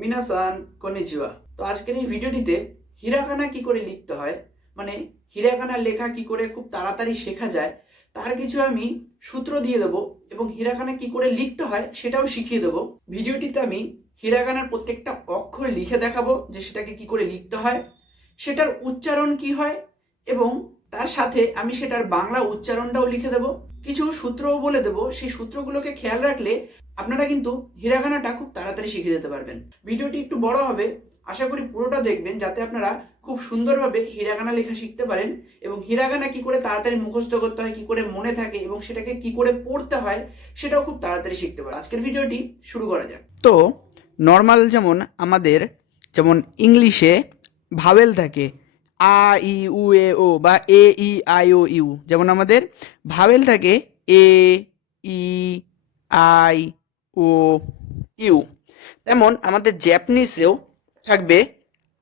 মিনাসান কনিচিওয়া তো আজকের এই ভিডিওটিতে হিরাকানা কি করে লিখতে হয় মানে হিরাকানা লেখা কি করে খুব তাড়াতাড়ি শেখা যায়, তার কিছু আমি সূত্র দিয়ে দেবো এবং হিরাকানা কি করে লিখতে হয় সেটাও শিখিয়ে দেবো। ভিডিওটিতে আমি হিরাকানার প্রত্যেকটা অক্ষর লিখে দেখাবো যে সেটাকে কি করে লিখতে হয়, সেটার উচ্চারণ কি হয় এবং তার সাথে আমি সেটার বাংলা উচ্চারণটাও লিখে দেবো। কিছু সূত্রও বলে দেবো, সেই সূত্রগুলোকে খেয়াল রাখলে আপনারা কিন্তু হিরাগানাটা খুব তাড়াতাড়ি শিখে যেতে পারবেন। ভিডিওটি একটু বড় হবে, আশা করি পুরোটা দেখবেন যাতে আপনারা খুব সুন্দরভাবে হিরাগানা লেখা শিখতে পারেন এবং হিরাগানা কি করে তাড়াতাড়ি মুখস্থ করতে হয়, কি করে মনে থাকে এবং সেটাকে কি করে পড়তে হয়, সেটাও খুব তাড়াতাড়ি শিখতে পারে আজকের ভিডিওটি শুরু করা যাক। তো নর্মাল যেমন আমাদের, যেমন ইংলিশে ভাওয়েল থাকে, আ, ই, উ, এ, ও বা এ, ই, আই, ও, ইউ। যেমন আমাদের ভাওয়েল থাকে, এ, ই, আই ও ইউ। তেমন আমাদের জ্যাপনিসেও থাকবে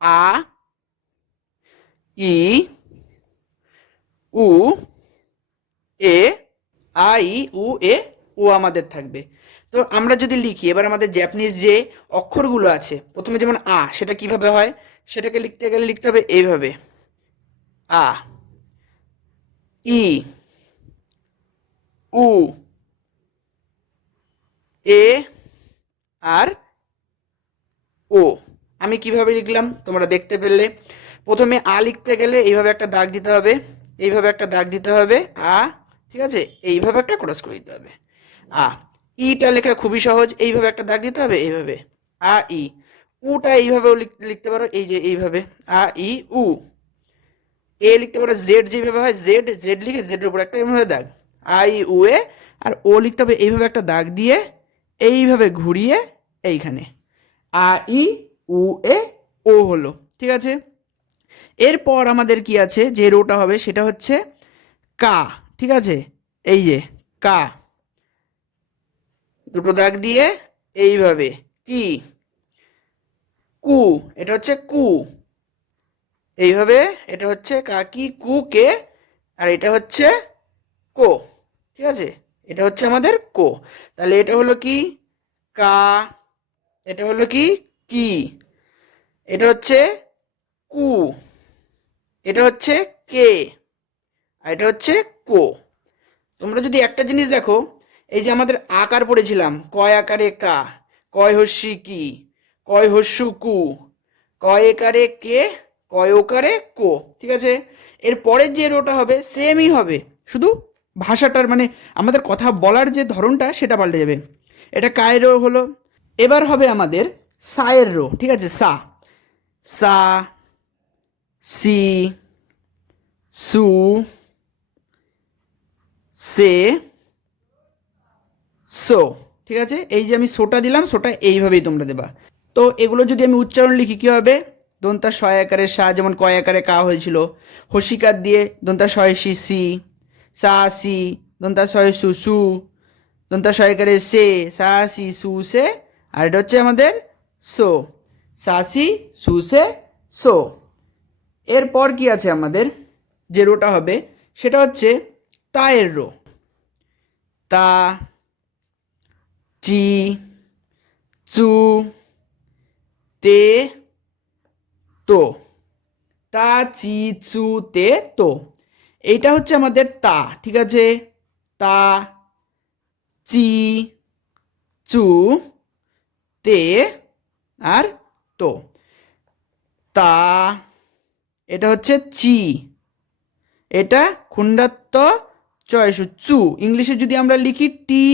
আ, ই, উ, এ, আই, উ, এ, ও আমাদের থাকবে। তো আমরা যদি লিখি, এবার আমাদের জ্যাপানিজ যে অক্ষরগুলো আছে, প্রথমে যেমন আ, সেটা কীভাবে হয়? সেটাকে লিখতে গেলে লিখতে হবে এইভাবে। আ, ই, উ এ আর ও আমি কীভাবে লিখলাম? তোমরা দেখতে পেলে। প্রথমে আ লিখতে গেলে এইভাবে একটা দাগ দিতে হবে। এইভাবে একটা দাগ দিতে হবে। আ, ঠিক আছে? এইভাবে একটা ক্রস করে দিতে হবে। আ ইটা লেখা খুবই সহজ। এইভাবে একটা দাগ দিতে হবে, এইভাবে। আ ই উটা এইভাবেও লিখ- লিখতে পারো। এই যে এইভাবে। আ ই উ এ লিখতে পারো। জেড যেভাবে হয় জেড জেড লিখে জেডের উপর একটা এইভাবে দাগ। আই উ এ আর ও লিখতে হবে এইভাবে একটা দাগ দিয়ে এইভাবে ঘুরিয়ে এইখানে। আ, ই, উ, এ, ও হলো, ঠিক আছে? এরপর আমাদের কি আছে? যে রোটা হবে সেটা হচ্ছে কা, ঠিক আছে? এই যে, কা। দুটো দাগ দিয়ে এইভাবে, কি? কু, এটা হচ্ছে কু। এইভাবে, এটা হচ্ছে কাকি কু, কে, আর এটা হচ্ছে কো, ঠিক আছে? এটা হচ্ছে আমাদের কো। তাহলে এটা হলো কি? কা। এটা হলো কি? কি। এটা হচ্ছে কু। এটা হচ্ছে কে। আর এটা হচ্ছে কো। তোমরা যদি একটা জিনিস দেখো, এই যে আমাদের আকার পড়েছিলাম, কয় আকারে কা? কয় হস্যি কি? কয় হস্যু কু? কয় একারে কে? কয় ওকারে কো। ঠিক আছে? এর পরের যে রোটা হবে সেমই হবে। শুধু ভাষাটার মানে আমাদের কথা বলার যে ধরনটা সেটা পাল্টে যাবে। এটা কায়ের রো হলো। এবার হবে আমাদের সায়ের রো, ঠিক আছে? সা। সা, সি, সু, সে, সো, ঠিক আছে? এই যে আমি সোটা দিলাম, সোটা এইভাবেই তোমরা দেবা। তো এগুলো যদি আমি উচ্চারণ লিখি, কী হবে? দন্তা শয় আকারে সা, যেমন কয় আকারে কা হয়েছিল, হসিকার দিয়ে দন্তা শয় সি সি সা সি দন্তা শয় সু সু দন্তা শয় আকারে সে সা সি সু আর এটা হচ্ছে আমাদের সো। সা সি সু সে সো। এরপর কি আছে আমাদের? যে রোটা হবে, সেটা হচ্ছে তায়ের রো। তা, চি, চু, তে, তো। তা, চি, চু, তে, তো। এইটা হচ্ছে আমাদের তা, ঠিক আছে? তা, চি, চু, তে, আর তো। তা, এটা হচ্ছে চি। এটা খুন্ডাত্ম চয়সু, চু। ইংলিশে যদি আমরা লিখি টি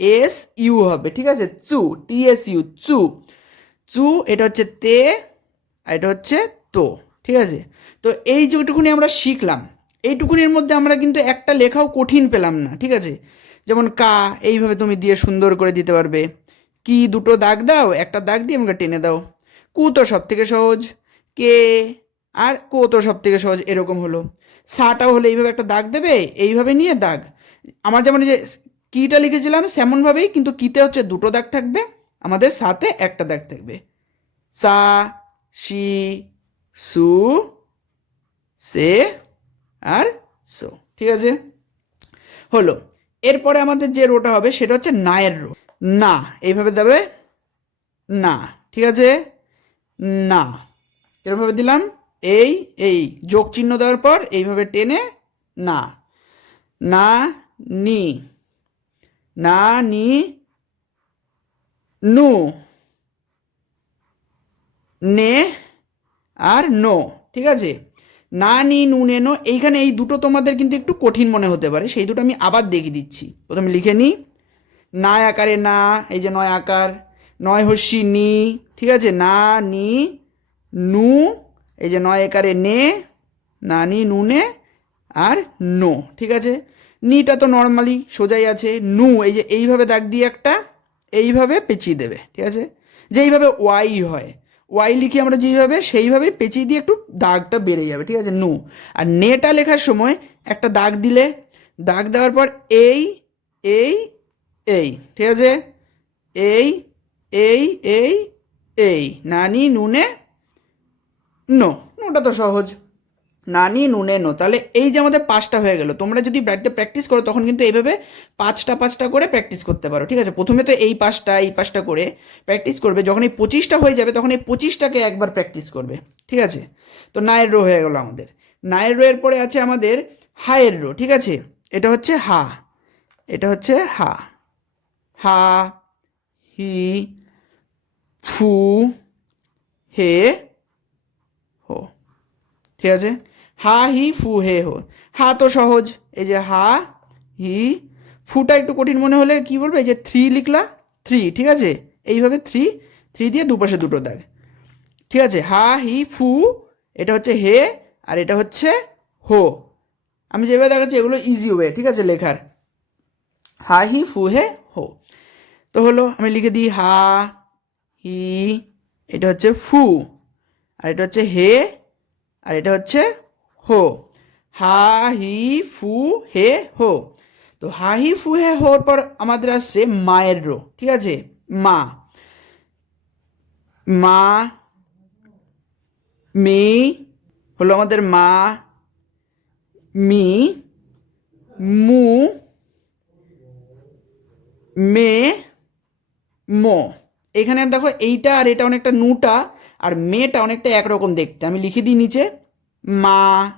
এস ইউ হবে, ঠিক আছে? চু, টি এস ইউ, চু। চু, এটা হচ্ছে তে, আর এটা হচ্ছে তো, ঠিক আছে? তো এই যেটুকুনি আমরা শিখলাম। এইটুকুনির মধ্যে আমরা কিন্তু একটা লেখাও কঠিন পেলাম না, ঠিক আছে? যেমন কা, এইভাবে তুমি দিয়ে সুন্দর করে দিতে পারবে। কি, দুটো দাগ দাও, একটা দাগ দিয়ে আমাকে টেনে দাও। কু তো সব থেকে সহজ। কে আর কো তো সব থেকে সহজ, এরকম হলো। সাটাও হলে এইভাবে একটা দাগ দেবে, এইভাবে নিয়ে দাগ। আমার যেমন যে কিটা লিখেছিলাম সেমনভাবেই, কিন্তু কিতে হচ্ছে দুটো দাগ থাকবে, আমাদের সাথে একটা দাগ থাকবে। সা, সি, সু, সে আর সো ঠিক আছে? হলো, এরপরে আমাদের যে রোটা হবে সেটা হচ্ছে নায়ের রো না, এইভাবে দেবে? না, ঠিক আছে? না। এরমভাবে দিলাম, এই এই, যোগ চিহ্ন দেওয়ার পর এইভাবে টেনে, না। না, নি। না, নি, নু। নে আর নো, ঠিক আছে? না নি, নু নে এইখানে এই দুটো তোমাদের কিন্তু একটু কঠিন মনে হতে পারে। সেই দুটো আমি আবার দেখিয়ে দিচ্ছি। প্রথমে লিখে নিই না আকারে না, এই যে নয় আকার, নয় হস্যি নি, ঠিক আছে? না নি, নু, এই যে নয় একারে নে, না নি, নু নে, আর নো, ঠিক আছে? নিটা তো নর্মালি সোজাই আছে, নু, এই যে এইভাবে দাগ দিয়ে একটা, এইভাবে পেঁচিয়ে দেবে, ঠিক আছে? যেইভাবে ওয়াই হয় ওয়াই লিখে আমরা যেইভাবে সেইভাবে পেঁচিয়ে দিয়ে একটু দাগটা বেড়ে যাবে, ঠিক আছে? নু। আর নেটা লেখার সময় একটা দাগ দিলে, দাগ দেওয়ার পর এই এই এই, ঠিক আছে? এই এই এই এই। নানি, নুনে, নো। নোটা তো সহজ। নানি নুনে নো। তাহলে এই যে আমাদের পাঁচটা হয়ে গেল, তোমরা যদি বাড়িতে প্র্যাকটিস করো, তখন কিন্তু এইভাবে পাঁচটা পাঁচটা করে প্র্যাকটিস করতে পারো, ঠিক আছে? প্রথমে তো এই পাঁচটা এই পাঁচটা করে প্র্যাকটিস করবে, যখন এই পঁচিশটা হয়ে যাবে, তখন এই পঁচিশটাকে একবার প্র্যাকটিস করবে, ঠিক আছে? তো নায়ের রো হয়ে গেল আমাদের। নায়ের রো এর পরে আছে আমাদের হায়ের রো ঠিক আছে? এটা হচ্ছে হা, এটা হচ্ছে হা। হা, হি, ফু, হে, হো, ঠিক আছে? হা হি ফু হে হো। হা তো সহজ। এই যে হা, হি, ফুটা একটু কঠিন মনে হলে কি বলবে? এই যে থ্রি লিখলা, থ্রি, ঠিক আছে? এইভাবে থ্রি থ্রি দিয়ে দুপাশে দুটো দাগ ঠিক আছে? হা, হি, ফু, এটা হচ্ছে হে আর এটা হচ্ছে হো। আমি যেভাবে দেখাচ্ছি এগুলো ইজি ওয়ে ঠিক আছে লেখার? হা, হি, ফু, হে, হো। তো হলো আমি লিখে দিই হা, হি, এটা হচ্ছে ফু আর এটা হচ্ছে হে আর এটা হচ্ছে হো। হা, হি, ফু, হে, হো। তো হা, হি, ফু, হে, হোর পর আমাদের আসছে মায়ের রো, ঠিক আছে? মা। মা, মি, হলো আমাদের মা, মি, মু, মে, মো। এখানে দেখো এইটা আর এটা অনেকটা নুটা আর মেটা অনেকটা একরকম দেখতে। আমি লিখে দিই নিচে। মা,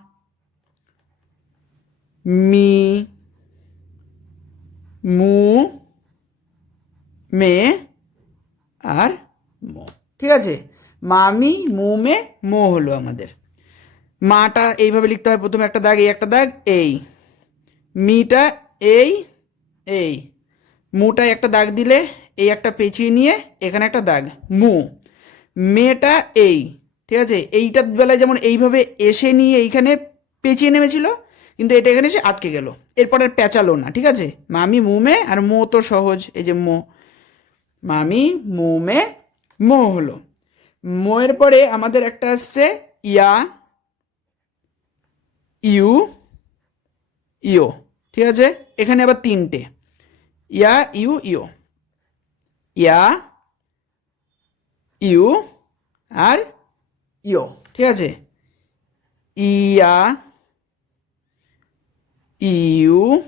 মি, মু, মে আর মো। ঠিক আছে? মামি মু, মে হলো আমাদের। মাটা এইভাবে লিখতে হয় প্রথমে একটা দাগ, এই একটা দাগ, এই। মিটা এই এই। মুটায় একটা দাগ দিলে এই একটা পেঁচিয়ে নিয়ে এখানে একটা দাগ, মু। মেয়েটা এই। ঠিক আছে? এইটার বেলায় যেমন এইভাবে এসে নিয়ে এইখানে পেঁচিয়ে নেমেছিল, কিন্তু এটা এখানে এসে আটকে গেল। এরপর আর পেঁচালো না, ঠিক আছে? মামি মুমে আর মো তো সহজ, এই যে মো। মামি মুমে মো হলো। মোয়ের পরে আমাদের একটা আসছে, ইয়া, ইউ, ইও, ঠিক আছে? এখানে আবার তিনটে। ইয়া, ইউ, ইও। ইয়া, ইউ আর ইও ঠিক আছে? ইয়া, ইউ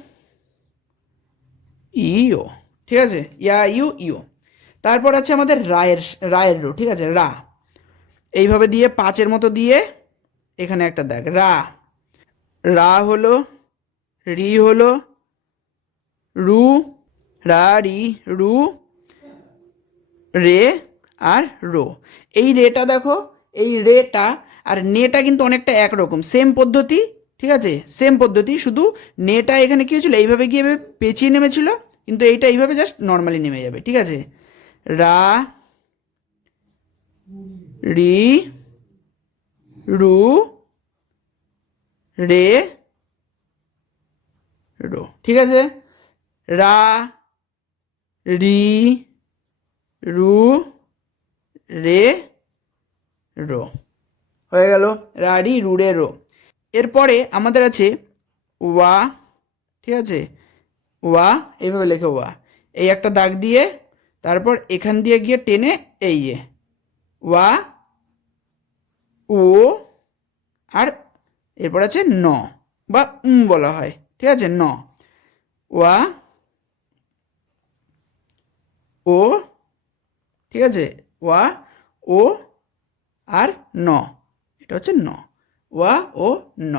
ইও ঠিক আছে? ইয়া, ইউ ইও তারপর আছে আমাদের রায়ের রায়ের রো। ঠিক আছে? রা। এইভাবে দিয়ে পাঁচের মতো দিয়ে এখানে একটা দেখ। রা। রা হলো, রি হলো, রু, রা, রি, রু, রে আর রো। এই রেটা দেখো এই রেটা আর নেটা কিন্তু অনেকটা একরকম। সেম পদ্ধতি, ঠিক আছে? সেম পদ্ধতি, শুধু নেটা এখানে কী হয়েছিল? এইভাবে গিয়ে পেঁচিয়ে নেমেছিল, কিন্তু এইটা এইভাবে জাস্ট নর্মালি নেমে যাবে, ঠিক আছে? রা, রি, রু, রে, রো, ঠিক আছে? রা, রি, রু, রে রো। হয়ে গেল। রাডি রুড়ে রো। এরপরে আমাদের আছে ওয়া, ঠিক আছে? ওয়া, এইভাবে লেখে ওয়া। এই একটা দাগ দিয়ে, তারপর এখান দিয়ে গিয়ে টেনে এই যে ওয়া ও আর এরপর আছে ন, বা উম বলা হয়, ঠিক আছে? ন। ওয়া, ও, ঠিক আছে? ওয়া, ও আর ন। এটা হচ্ছে ন। ওয়া ও ন।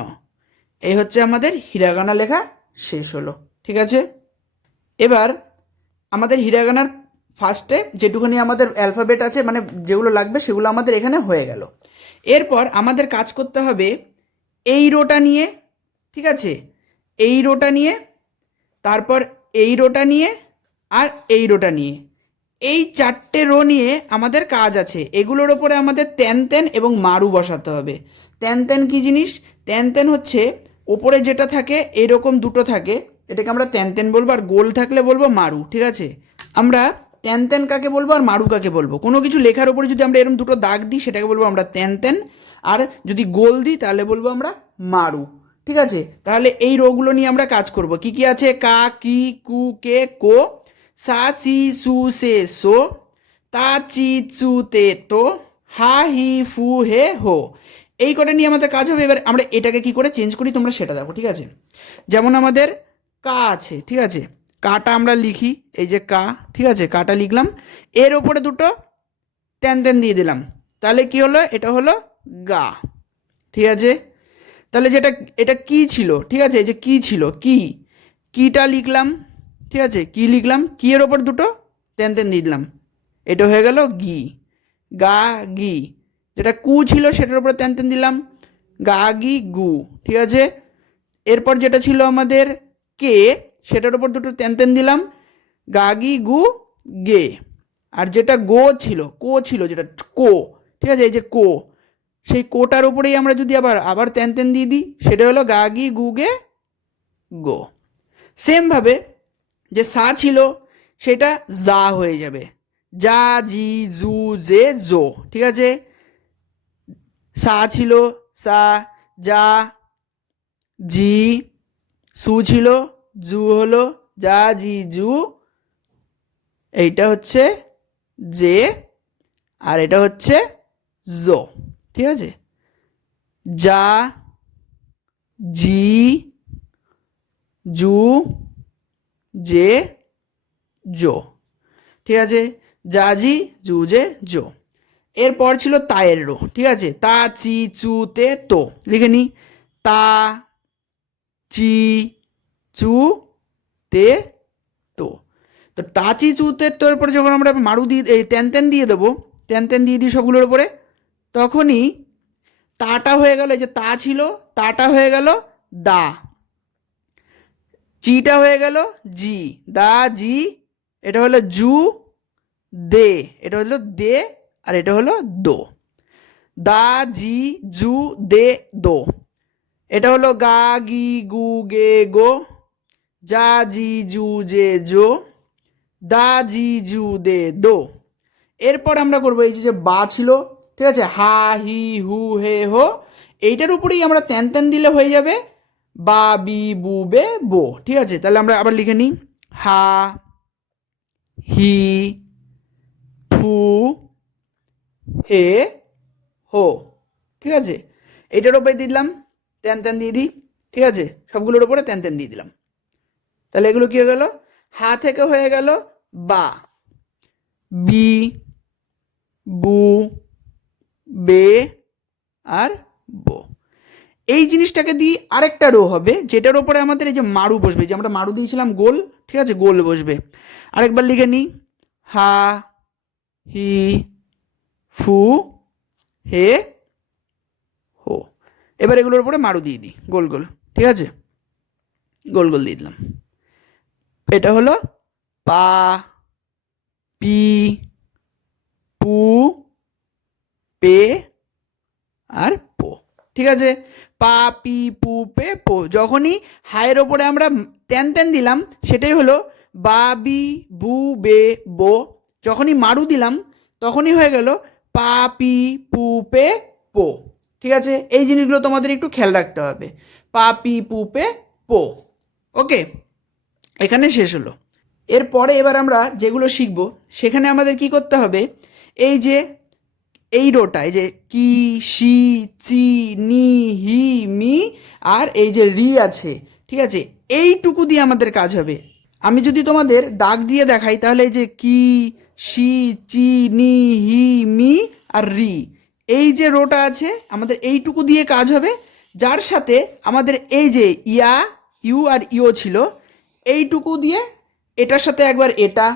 এই হচ্ছে আমাদের হিরাগানা লেখা শেষ হলো। ঠিক আছে? এবার আমাদের হিরাগানার ফার্স্টে যেটুকুনি আমাদের অ্যালফাবেট আছে মানে যেগুলো লাগবে সেগুলো আমাদের এখানে হয়ে গেল। এরপর আমাদের কাজ করতে হবে এই রোটা নিয়ে। ঠিক আছে? এই রোটা নিয়ে, তারপর এই রোটা নিয়ে আর এই রোটা নিয়ে। এই চারটে রো নিয়ে আমাদের কাজ আছে। এগুলোর ওপরে আমাদের তেন তেন এবং মারু বসাতে হবে। তেন তেন কী জিনিস? তেন তেন হচ্ছে ওপরে যেটা থাকে, এরকম দুটো থাকে। এটাকে আমরা তেন তেন বলব আর গোল থাকলে বলব মারু, ঠিক আছে? আমরা তেন তেন কাকে বলব আর মারু কাকে বলব? কোনো কিছু লেখার ওপরে যদি আমরা এরকম দুটো দাগ দিই, সেটাকে বলব আমরা তেন তেন আর যদি গোল দিই, তাহলে বলব আমরা মারু, ঠিক আছে? তাহলে এই রোগুলো নিয়ে আমরা কাজ করব। কি কি আছে? কা, কি, কু, কে, কো সা সি সু সে সো তা চি চু তে তো হা হি ফু হে হো এই কটা নিয়ে আমাদের কাজ হবে। এবার আমরা এটাকে কি করে চেঞ্জ করি? তোমরা সেটা দেখো, ঠিক আছে? যেমন আমাদের কা আছে, ঠিক আছে? কাটা আমরা লিখি, এই যে কা, ঠিক আছে? কাটা লিখলাম। এর ওপরে দুটো তেন তেন দিয়ে দিলাম। তাহলে কি হলো? এটা হলো গা, ঠিক আছে? তাহলে যেটা, এটা কি ছিল? ঠিক আছে? এই যে কি ছিল? কি। কিটা লিখলাম। ঠিক আছে? কি লিখলাম? কি এর ওপর দুটো? তেন তেন দিয়ে দিলাম। এটা হয়ে গেল গি। গা, গি। যেটা কু ছিল সেটার উপরে তেন তেন দিলাম। গা, গি, গু। ঠিক আছে? এরপর যেটা ছিল আমাদের কে, সেটার উপর দুটো তেন তেন দিলাম। গা, গি, গু, গে। আর যেটা গো ছিল, কো ছিল যেটা, কো। ঠিক আছে? এই যে কো। সেই কোটার উপরেই আমরা যদি আবার আবার তেন তেন দিয়ে দিই, সেটা হলো গা, গি, গু, গে, গো। সেমভাবে যে সা ছিল, সেটা জা হয়ে যাবে। যা, জি, জু, জে, জো, ঠিক আছে? সা ছিল, সা, যা, জি, সু ছিল, জু হলো, যা, জি, জু, এইটা হচ্ছে জে, আর এটা হচ্ছে জো, ঠিক আছে? যা, জি, জু জে জো। ঠিক আছে? জাজি জু, জে এরপর ছিল তায়ের রো। ঠিক আছে? তা, চি, চু, তে, তো। লিখে নি। তা, চি, চু, তে, তো। তো টাচি চুতে তোর উপরে যখন আমরা মারু দিয়ে, এই তেন তেন দিয়ে দেবো তেন তেন দিয়ে দিই সবগুলোর উপরে, তখনই তাটা হয়ে গেল, এই যে তা ছিল, তাটা হয়ে গেল দা। চিটা হয়ে গেল জি, দা, জি, এটা হলো জু, দে, এটা হলো দে আর এটা হলো দো। দা, জি, জু, দে, দো। এটা হলো গা, গি, গু, গে, গো। যা, জি, জু, জে, জো। দা, জি, জু, দে, দো। এরপর আমরা করব এই যে বা ছিল, ঠিক আছে? হা, হি, হু, হে, হো। এইটার উপরেই আমরা তেন তেন দিলে হয়ে যাবে। বা, বি, বু, বে, বো। ঠিক আছে? তাহলে আমরা আবার লিখে নিই। হা, হি, ফু, হে, হো। ঠিক আছে? এইটার উপরে দিলাম তেন তেন দিয়ে দিই। ঠিক আছে? সবগুলোর উপরে তেন তেন দিয়ে দিলাম। তাহলে এগুলো কি হয়ে গেল? হা থেকে হয়ে গেল, বা। বি, বু, বে, আর বো। এই জিনিসটাকে দিয়ে আরেকটা রো হবে, যেটার ওপরে আমাদের এই যে মারু বসবে, যে আমরা মারু দিয়েছিলাম গোল, ঠিক আছে, গোল বসবে। আরেকবার লিখে নিই, হা, হি, ফু, হে, হো। এবার এগুলোর উপরে মারু দিয়ে দিই, গোল গোল, ঠিক আছে? গোল গোল দিয়ে দিলাম। এটা হলো পা, পি, পু, পে, আর পো, ঠিক আছে? পা, পি, পু, পে, পো। যখনই হায়ের ওপরে আমরা তেন তেন দিলাম, সেটাই হলো বা, বি, বু, বে, বো। যখনই মারু দিলাম, তখনই হয়ে গেল পা, পি, পু, পে, পো। ঠিক আছে? এই জিনিসগুলো তোমাদের একটু খেয়াল রাখতে হবে। পা, পি, পু, পে, পো। ওকে? এখানে শেষ হলো। এরপরে এবার আমরা যেগুলো শিখব, সেখানে আমাদের কি করতে হবে? এই যে এই রোটা এই যে কি সি চি, নি, হি, মি আর এই যে রি আছে, ঠিক আছে? এইটুকু দিয়ে আমাদের কাজ হবে। আমি যদি তোমাদের দাগ দিয়ে দেখাই, তাহলে এই যে কি সি চি, নি, হি, মি আর রি, এই যে রোটা আছে, আমাদের এইটুকু দিয়ে কাজ হবে। যার সাথে আমাদের এই যে ইয়া, ইউ আর ইও ছিল, এইটুকু দিয়ে এটার সাথে একবার এটা,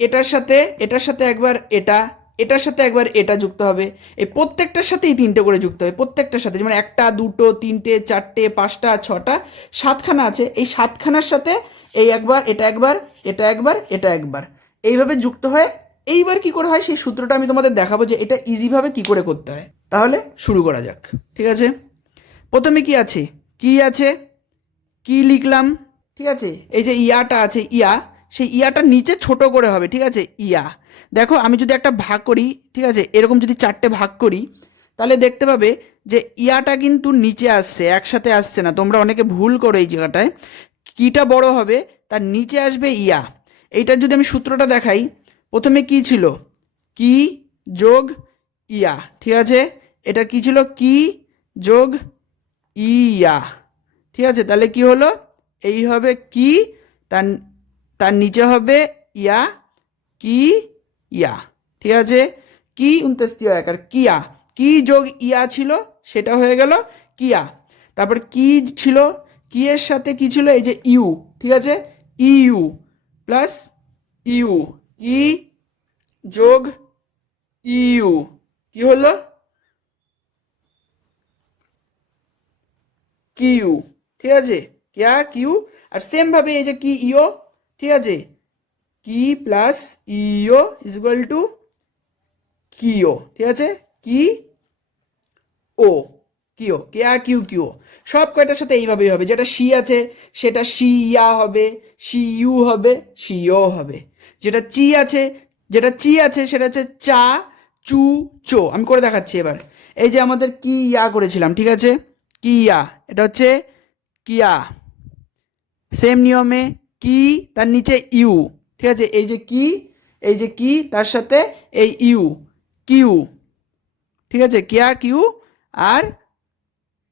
এটার সাথে এটার সাথে একবার এটা এটার সাথে একবার এটা যুক্ত হবে। এই প্রত্যেকটার সাথে এই তিনটে করে যুক্ত হবে, প্রত্যেকটার সাথে। যেমন একটা, দুটো, তিনটে, চারটে, পাঁচটা, ছটা, সাতখানা আছে। এই সাতখানার সাথে এই একবার, এটা একবার এটা একবার এটা একবার। এইভাবে যুক্ত হয় এইবার কি করে হয়? সেই সূত্রটা আমি তোমাদের দেখাবো যে এটা ইজিভাবে কি করে করতে হয়। তাহলে শুরু করা যাক। ঠিক আছে? প্রথমে কি আছে? কি আছে? কি লিখলাম? ঠিক আছে? এই যে ইয়াটা আছে, ইয়া। সেই ইয়াটা নিচে ছোট করে হবে, ঠিক আছে? ইয়া। দেখো, আমি যদি একটা ভাগ করি, ঠিক আছে? এরকম যদি চারটে ভাগ করি, তাহলে দেখতে পাবে যে ইয়াটা কিন্তু নিচে আসছে, একসাথে আসছে না। তোমরা অনেকে ভুল করো এই জায়গাটায়। কিটা বড় হবে, তার নিচে আসবে ইয়া। এইটার যদি আমি সূত্রটা দেখাই, প্রথমে কি ছিল? কি যোগ ইয়া, ঠিক আছে? এটা কি ছিল? কি যোগ ইয়া, ঠিক আছে? তাহলে কি হলো? এই হবে কি? তার তার নিচে হবে ইয়া, কি, ইয়া। ঠিক আছে? কি উনতেস্তীয় একার, কিয়া। কি যোগ ইয়া ছিল, সেটা হয়ে গেল কিয়া। তারপর কি ছিল কি এর সাথে কি ছিল, এই যে ইউ। ঠিক আছে? ইউ প্লাস ইউ। কি যোগ ইউ। কি হলো? কিউ। ঠিক আছে? কিয়া, কিউ। আর সেম ভাবে এই যে কি, ইও ঠিক আছে? কি প্লাস ইও ইজ ইকুয়াল টু কিও ঠিক আছে? কি ও কিও কে কেয়া কিউ কিউ সব কয়টার সাথে এইভাবেই হবে? যেটা সি আছে, সেটা সি, ইয়া হবে, সি, ইউ হবে, সি, ও হবে। যেটা চি আছে, যেটা চি আছে, সেটা হচ্ছে চা, চু, চো। আমি করে দেখাচ্ছি এবার। এই যে আমাদের কি, ইয়া করেছিলাম, ঠিক আছে? কি, ইয়া। এটা হচ্ছে কিয়া সেম নিয়মে কি, তার নিচে ইউ, ঠিক আছে? এই যে কি, এই যে কি, তার সাথে এই ইউ, কিউ, ঠিক আছে? কিয়া, কিউ, আর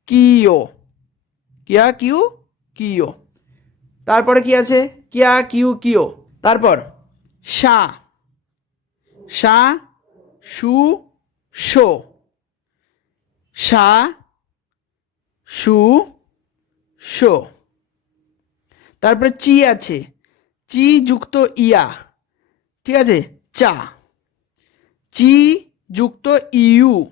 কিও, কিয়া, কিউ, কিও। তারপরে কি আছে? কিয়া, কিউ, কিও। তারপর, সা সা, সু শো সা, সু শো তারপরে চি আছে। চি যুক্ত ইয়া। ঠিক আছে? চা। চি যুক্ত ইউ।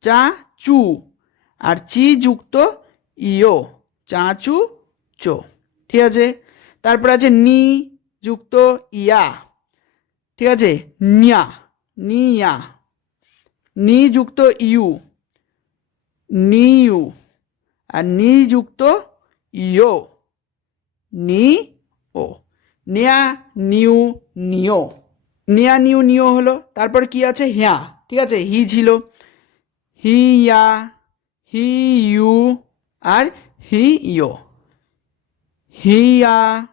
চা চু। আর চি যুক্ত ইও চা চু চো। ঠিক আছে? তারপর আছে নি যুক্ত ইয়া। ঠিক আছে? নিয়া। নিয়া। নি যুক্ত ইউ। নিউ আর নি যুক্ত ইও নি ও। নেয়া নিউ নিও। নেয়া নিউ নিও হলো, তারপর কি আছে? হিয়া। ঠিক আছে? হি ছিল। হি ইয়া, হি ইউ, আর হি ইও হিয়া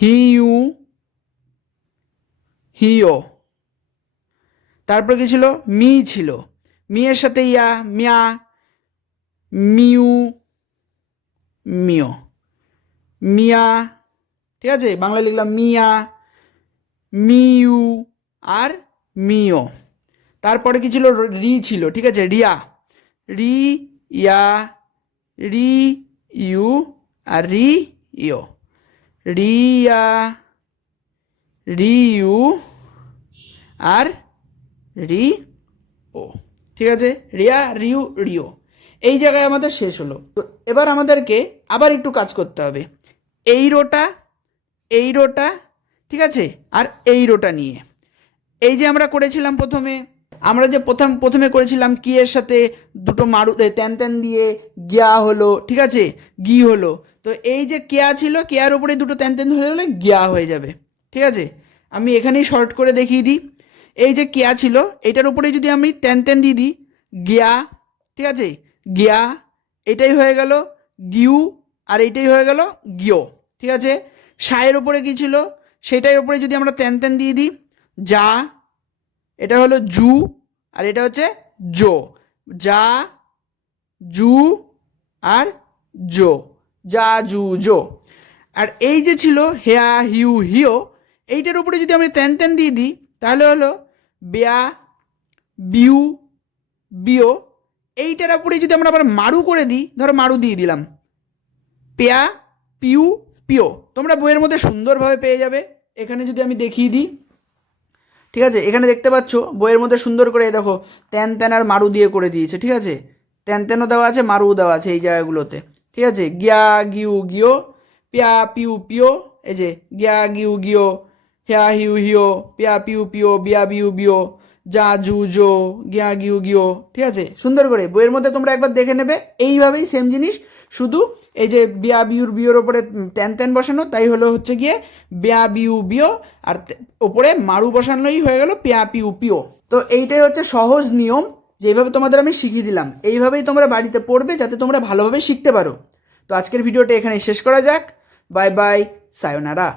হি ইউ হিও তারপর কি ছিল? মি ছিল। মিয়ের সাথে ইয়া, মিয়া, মিউ, মিও। মিয়া, ঠিক আছে? বাংলা লিখলাম মিয়া, মিউ আর মিও। তারপরে কি ছিল? রি ছিল, ঠিক আছে? রিয়া। রি, ইয়া, রি, ইউ আর রি, ইও। রিয়া রি, ইউ আর রি, ও। ঠিক আছে? রিয়া, রিউ, রিও। এই জায়গায় আমাদের শেষ হলো। তো এবার আমাদেরকে আবার একটু কাজ করতে হবে। এই রোটা এই রোটা ঠিক আছে? আর এই রোটা নিয়ে। এই যে আমরা করেছিলাম প্রথমে আমরা যে প্রথম প্রথমে করেছিলাম কি এর সাথে? দুটো মারু এ, তেন তেন দিয়ে গিয়া হলো ঠিক আছে? গি হলো। তো এই যে কেয়া ছিল কেয়ার উপরে দুটো তেন তেন হয়ে গেলে গিয়া হয়ে যাবে ঠিক আছে? আমি এখানেই শর্ট করে দেখিয়ে দিই। এই যে কেয়া ছিল এটার উপরে যদি আমি তেন তেন দিয়ে দিই গিয়া ঠিক আছে? গিয়া এটাই হয়ে গেল গিউ আর এইটাই হয়ে গেল গিও ঠিক আছে? সায়ের উপরে কি ছিল? সেটার ওপরে যদি আমরা তেন তেন দিয়ে দিই, যা, এটা হলো জু, আর এটা হচ্ছে জো। যা, জু, আর জো। যা, জু, জো। আর এই যে ছিল হেয়া, হিউ, হিও, এইটার উপরে যদি আমরা তেন তেন দিয়ে দিই, তাহলে হলো বেয়া, বিউ বিও এইটার উপরে যদি আমরা আবার মারু করে দিই, ধরো মারু দিয়ে দিলাম। পেয়া পিউ পিও। তোমরা বইয়ের মধ্যে সুন্দরভাবে পেয়ে যাবে। এখানে যদি আমি দেখিয়ে দিই, ঠিক আছে? এখানে দেখতে পাচ্ছ, বইয়ের মধ্যে সুন্দর করে দেখো তেন ত্যান আর মারু দিয়ে করে দিয়েছে, ঠিক আছে? তেন ত্যানও দেওয়া আছে, মারুও দেওয়া আছে এই জায়গাগুলোতে, ঠিক আছে? গিয়া গিউ গিও, পিয়া পিউ পিও, এই যে, গিয়া গিউ গিও, হিয়া হিউ হিও, পিয়া পিউ পিও, বিয়া বিউ বিও, যা জু জো, গিয়া গিউ গিও, ঠিক আছে? সুন্দর করে, বইয়ের মধ্যে তোমরা একবার দেখে নেবে, এইভাবেই সেম জিনিস শুধু এই যে বিয়া বিউর বিয়োর ওপরে ট্যান ট্যান বসানো, তাই হলো হচ্ছে গিয়ে বিয়া বিউ বিও, আর ওপরে মারু বসানোই হয়ে গেল পিয়া পিউ পিও। তো এইটাই হচ্ছে সহজ নিয়ম, যেভাবে তোমাদের আমি শিখিয়ে দিলাম। এইভাবেই তোমরা বাড়িতে পড়বে যাতে তোমরা ভালোভাবে শিখতে পারো। তো আজকের ভিডিওটা এখানে শেষ করা যাক। Bye bye, সায়োনারা।